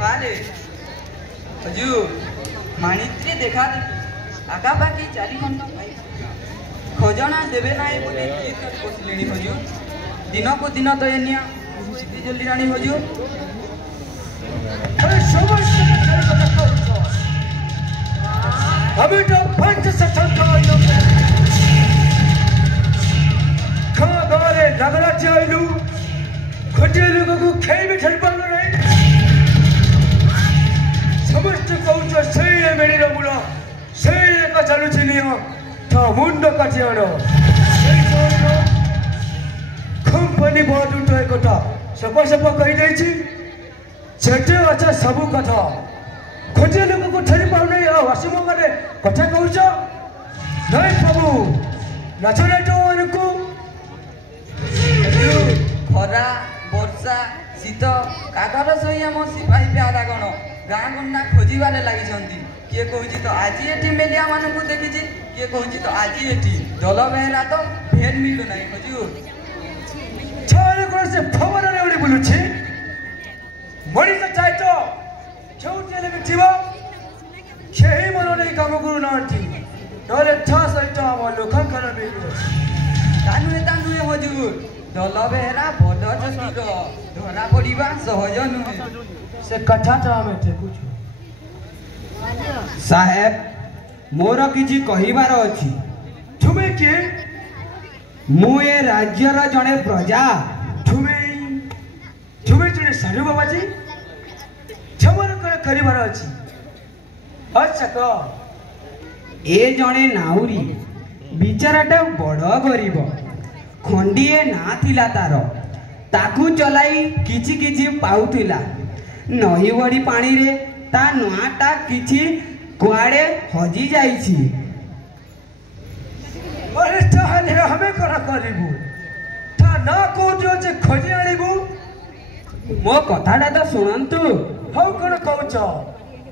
वाले हजूर माणित्री देखा आगापाखी 4 घंटा पाई खजना देवे ना बसले हजूर दिन को दिन तो एनिया सीधी जल्दी रानी हजूर अभी तो 5 नगरा चाहलू खोटे लोगों को खेल में ठल पालो नहीं समस्त कौच सही है मेरी रमुला सही का चालू चिनिया था मुंडो का चियानो कंपनी बहुत उठो एक कथा सपा कही दे छी चटे अच्छा सबु कथा खोटे लोगों को ठल पालो नहीं आ वासिमो करे कथा कहूछ नहीं प्रभु नाचना तो उनको खरा वर्षा शीत कागर सही आम सिपाही प्यारा गण गाँ गंडा खोजार लगी किए कौच तो आज ये मेलिया मानू देखी किए कौच तो आज ये दल बेहरा तो भेद मिलू ना हजूर से खबर बुलू मनीष चाहे तो खेही मन नहीं कम करू ना सहित आम लोकांकन तानुए तानुए हजूर दल बेहरा बड़ जटिल धरा पड़ा सहज नुहे से कथा तो आम देखुछु साहेब मोर किछि कहिबार अछि तुमे के मु ए राज्यर जने प्रजा तुमे जने साधु बाबाजी छमर करिबार अछि अच्छा को ए जने नाउरी बिचाराटा बड़ गरीब खंडीए ना थिला तारो ताकू चलाई किछि किछि पाउथिला नही बड़ी पानी रे ता नुआटा किछि कुआड़े हजी जाइछि अरे ताहले हमें करा करिबु ता ना को जे खोजी आनिबु मो कथाटा तो सुनंतु हौ कोन कहउछ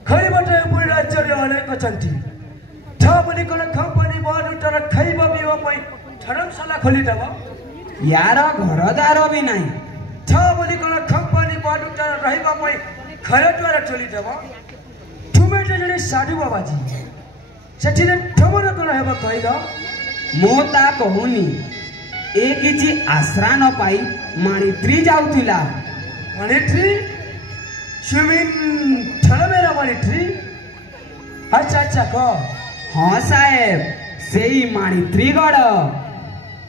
खरिबटे पुरी राज्य रे अनेक अछंती था बनी कोन कंपनी बाडू तर खाइबा पिबा पई धर्मशाला खोली देबो यार घरदार भी नहीं था बोली कोन कंपनी बाडू तर रहिबा पई घर द्वारा चली देबो तुमे जने साधु बाबाजी सेठी ने ठमर कोन हेबो कहिलो मो ता कहूनी ए किछि आश्रा न पाई माणित्री जाउथिला माणित्री सुमिन ठलमेरा माणित्री अच्छा को हाँ साहेब सेई माणित्री गड़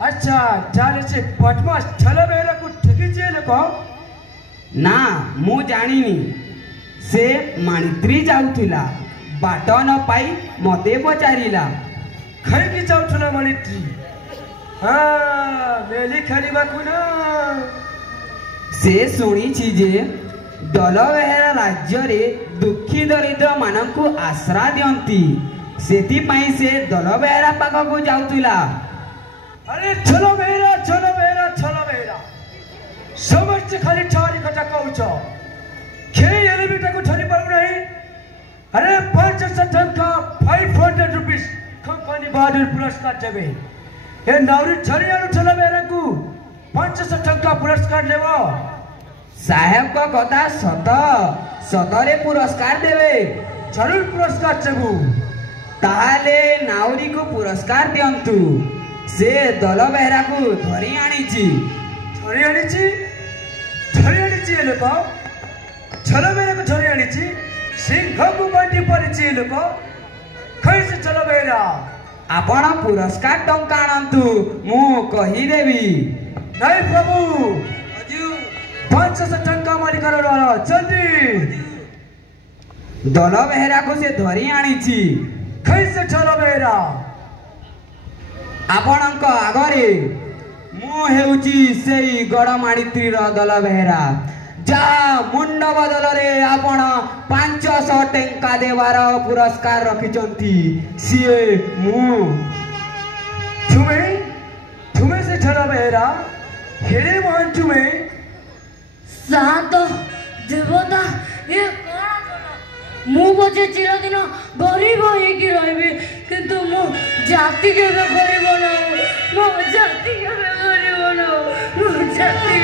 अच्छा ताले से पटमा ठलमेरा को ठेकी जेल को ना मु जानिनी से माणित्री जाउथिला बाट न पाई मते पचारिला खई की जाउथला माणित्री हाँ मेली खरीबा को ना से सुनी छी जे दलबेहरा राज्य रे दुखी दरिद्र मानकु आश्रा दियंती सेति पई से दलबेहरा पाख को जाउथिला अरे चलो बेहरा समस्त खाली ठारी कथा कहउछ खे एलिमिटा को ठरी पाउ नहीं अरे 500 टका 500 रुपीस कंपनी बहादुर पुरस्कार देबे ए नाउरी ठरी आनु चलो बेहरा को 500 टका पुरस्कार लेबो साहेब को कथा सतरे पुरस्कार देवे जरूर पुरस्कार देबू ताले नाउरी को पुरस्कार दियंतु से दलबेहरा को धरी आनीची लोक छलबेहरा को धरी आनीची सिंह को बांटी परिची लोक कैसे छलबेहरा आपण पुरस्कार टंका आनंतु मु कही देवी नहीं प्रभु 500 टंका मालिक जल्दी दलबेहरा को से धरी आनीची कैसे छलबेहरा आपणक आगरे मु हेउची सेई गड़माणित्री दलबेहरा जा मुंड बदल रे आपण 500 टंका देवार पुरस्कार रखिचंती सीए मु तुम्हें से छलबेहरा हेरे मान तुम्हें सात देवता ये मु बचे चिरदिन गरीब होगी रही किंतु मो जाति के गरीब ना मो जाति के गरीब ना मो जाति